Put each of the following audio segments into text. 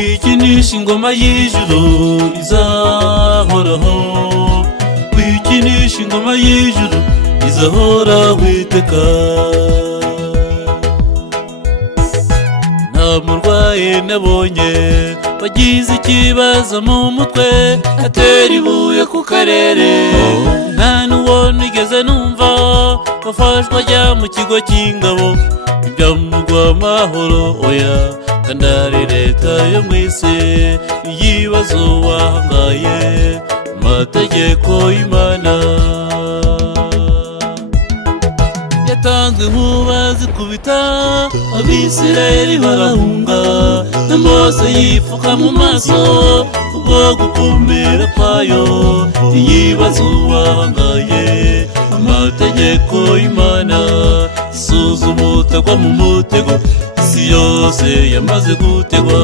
wikinisha ingoma y'ijuru izahoraho, wikinisha ingoma y'ijuru izahoraho iteka. Nta murwayi nabonye wagize ikibazo mu mutwe atera ibuye ku karere, nta n'uwo nigeze numva wafashwe ajya mu kigo cy'ingabo ibyamugwa amahoro. Oya, kandi ari leta yo mu isi y'ibibazo wahangaye amategeko y'Imana. Yatanzwe inkuba zikubita Abisirayeli barahunga, na Mose yipfuka mu maso kubwo gukomera kwayo. Iyibazo wahangaye amategeko y'Imana, isuzuma utagwa mu mutego, isi yose yamaze gutegwa.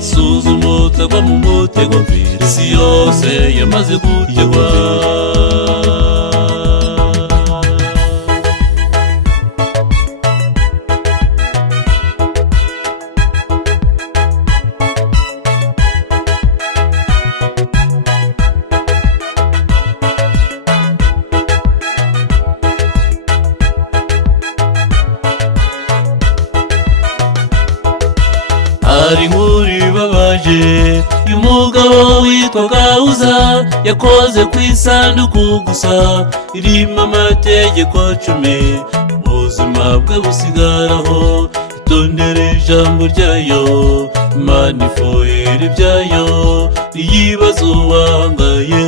Isuzuma utagwa mu mutego, isi yose yamaze gutegwa. Hari inkuru ibabaje y'umugabo witwaga Uza, yakoze ku isanduku gusa irimo amategeko 10, ubuzima bwe busigaraho. Itondere ijambo ryayo, Imana ifuhira ibyayo. Iyibazo wahangaye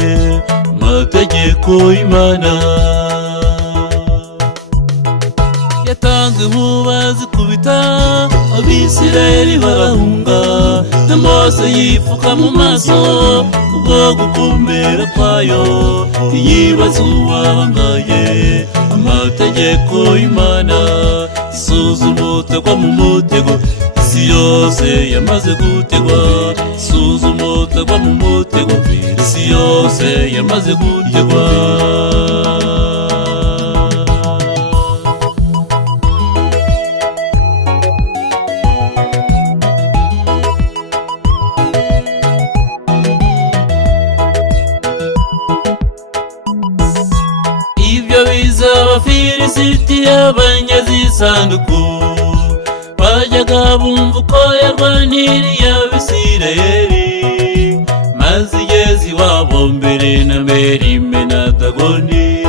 amategeko y'Imana. Yatanzwe inkuba zikubita Abisirayeli barahunga, na Mose yipfuka mu maso kubwo gukomera kwayo. Iyibazo wahangaye amategeko y'Imana, isuzuma utagwa mu mutego, isi yose yamaze gutegwa. Isuzuma utagwa mu mutego, isi yose yamaze gutegwa. Abafilisiti abanyaze isanduku bajyaga bumva uko yarwaniriye Abisirayeli, maze igeze iwabo mbere na Merime na Dagoni.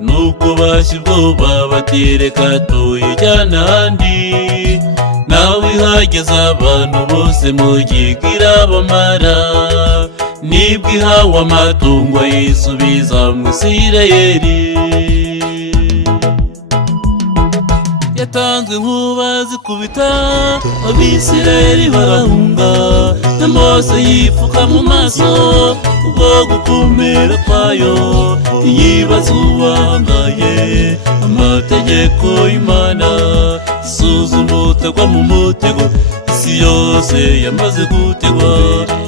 Nuko bashyira ubwoba bati reka tuyijyana ahandi, nawe ihageze abantu bose mugigira bamara. Nibwo ihawe amatungo yisubiza mu Isirayeli. Yatanzwe inkuba zikubita Abisirayeli barahunga, na Mose yipfuka mu maso kubwo gukomera kwayo. Iyibazo wahangaye amategeko y'Imana, isuzuma utagwa mu mutego, isi yose yamaze gutegwa.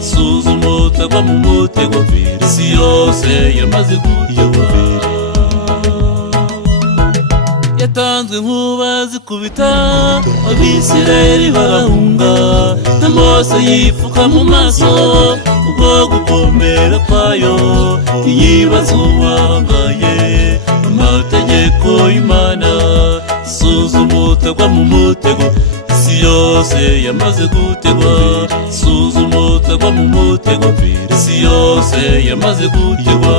Isuzuma utagwa mu mutego, isi yose yamaze gutegwa. Yatanzwe inkuba zikubita Abisirayeli barahunga, na Mose yipfuka mu maso kubwo gukomera kwayo. Iyibazo wahangaye amategeko y'Imana, isuzuma utagwa mu mutego, isi yose yamaze gutegwa. Isuzuma utagwa mu mutego, isi yose yamaze gutegwa.